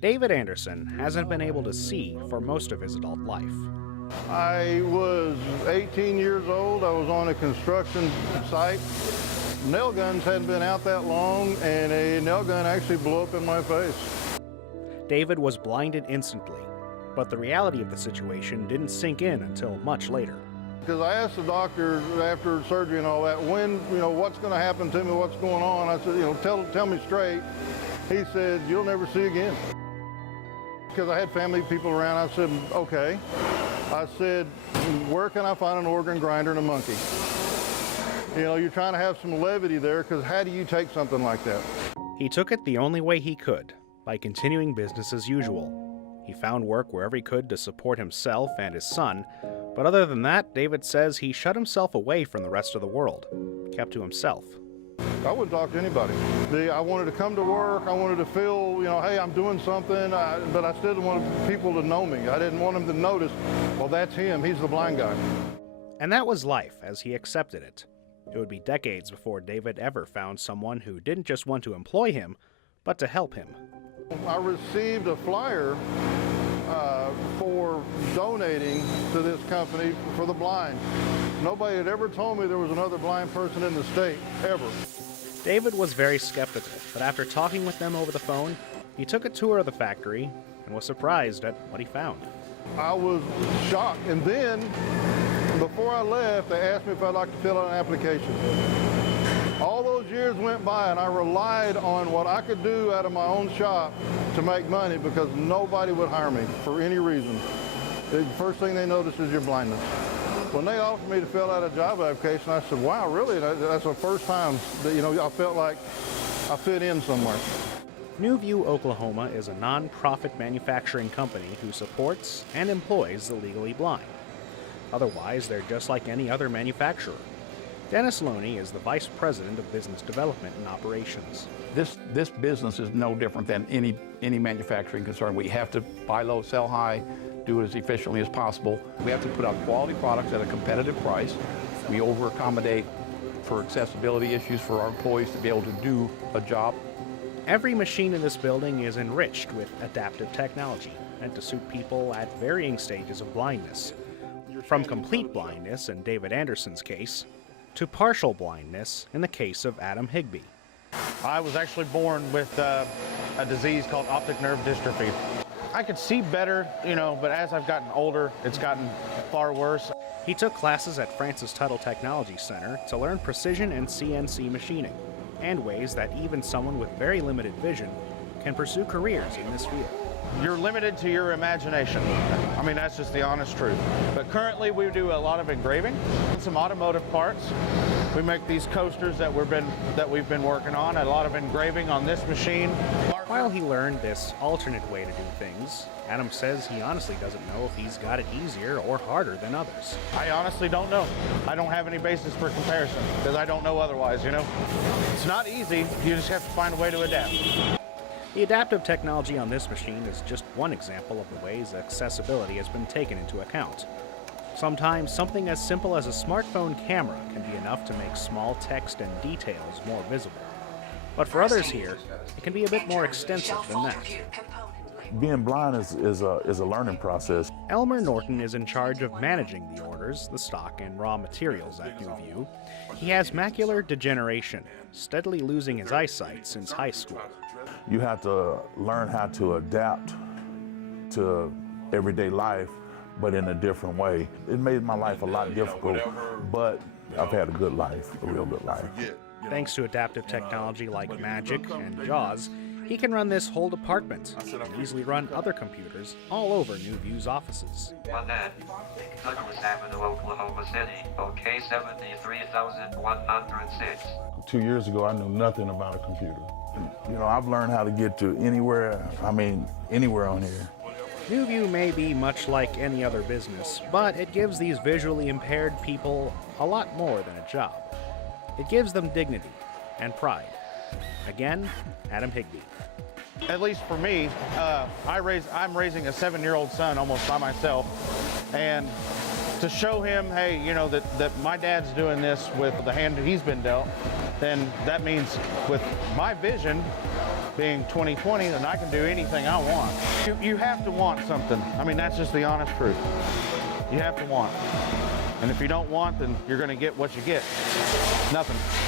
David Anderson hasn't been able to see for most of his adult life. I was 18 years old. I was on a construction site. Nail guns hadn't been out that long, and a nail gun actually blew up in my face. David was blinded instantly, but the reality of the situation didn't sink in until much later. Because I asked the doctor after surgery and all that, what's going to happen to me, what's going on? I said, tell me straight. He said, you'll never see again. Because I had family people around, I said, okay. I said, where can I find an organ grinder and a monkey? You're trying to have some levity there, because how do you take something like that? He took it the only way he could, by continuing business as usual. He found work wherever he could to support himself and his son, but other than that, David says he shut himself away from the rest of the world, kept to himself. I wouldn't talk to anybody. I wanted to come to work, I wanted to feel, hey, I'm doing something, but I still didn't want people to know me. I didn't want them to notice, well, that's him, he's the blind guy. And that was life as he accepted it. It would be decades before David ever found someone who didn't just want to employ him, but to help him. I received a flyer for donating to this company for the blind. Nobody had ever told me there was another blind person in the state, ever. David was very skeptical, but after talking with them over the phone, he took a tour of the factory and was surprised at what he found. I was shocked, and then before I left, they asked me if I'd like to fill out an application. All those years went by, and I relied on what I could do out of my own shop to make money, because nobody would hire me for any reason. The first thing they notice is your blindness. When they offered me to fill out a job application, I said, wow, really? That's the first time that, I felt like I fit in somewhere. NewView Oklahoma is a non-profit manufacturing company who supports and employs the legally blind. Otherwise, they're just like any other manufacturer. Dennis Loney is the Vice President of Business Development and Operations. This business is no different than any manufacturing concern. We have to buy low, sell high, do it as efficiently as possible. We have to put out quality products at a competitive price. We over-accommodate for accessibility issues for our employees to be able to do a job. Every machine in this building is enriched with adaptive technology meant to suit people at varying stages of blindness. From complete blindness in David Anderson's case, to partial blindness in the case of Adam Higbee. I was actually born with a disease called optic nerve dystrophy. I could see better, but as I've gotten older, it's gotten far worse. He took classes at Francis Tuttle Technology Center to learn precision and CNC machining, and ways that even someone with very limited vision can pursue careers in this field. You're limited to your imagination. I mean, that's just the honest truth. But currently we do a lot of engraving, some automotive parts. We make these coasters that we've been working on, a lot of engraving on this machine. While he learned this alternate way to do things, Adam says he honestly doesn't know if he's got it easier or harder than others. I honestly don't know. I don't have any basis for comparison, because I don't know otherwise, It's not easy, you just have to find a way to adapt. The adaptive technology on this machine is just one example of the ways accessibility has been taken into account. Sometimes something as simple as a smartphone camera can be enough to make small text and details more visible. But for others here, it can be a bit more extensive than that. Being blind is a learning process. Elmer Norton is in charge of managing the orders, the stock, and raw materials at NewView. He has macular degeneration, steadily losing his eyesight since high school. You have to learn how to adapt to everyday life, but in a different way. It made my life a lot difficult, but I've had a good life, a real good life. Thanks to adaptive technology like Magic and JAWS, he can run this whole department and easily run other computers all over NewView's offices. Douglas Avenue, Oklahoma City, OK 73106. 2 years ago, I knew nothing about a computer. I've learned how to get to anywhere on here. NewView may be much like any other business, but it gives these visually impaired people a lot more than a job. It gives them dignity and pride. Again, Adam Higbee. At least for me, I'm raising a 7-year-old son almost by myself, and to show him, hey, that my dad's doing this with the hand that he's been dealt, then that means with my vision, being 2020, then I can do anything I want. You have to want something. I mean, that's just the honest truth. You have to want. And if you don't want, then you're going to get what you get. Nothing.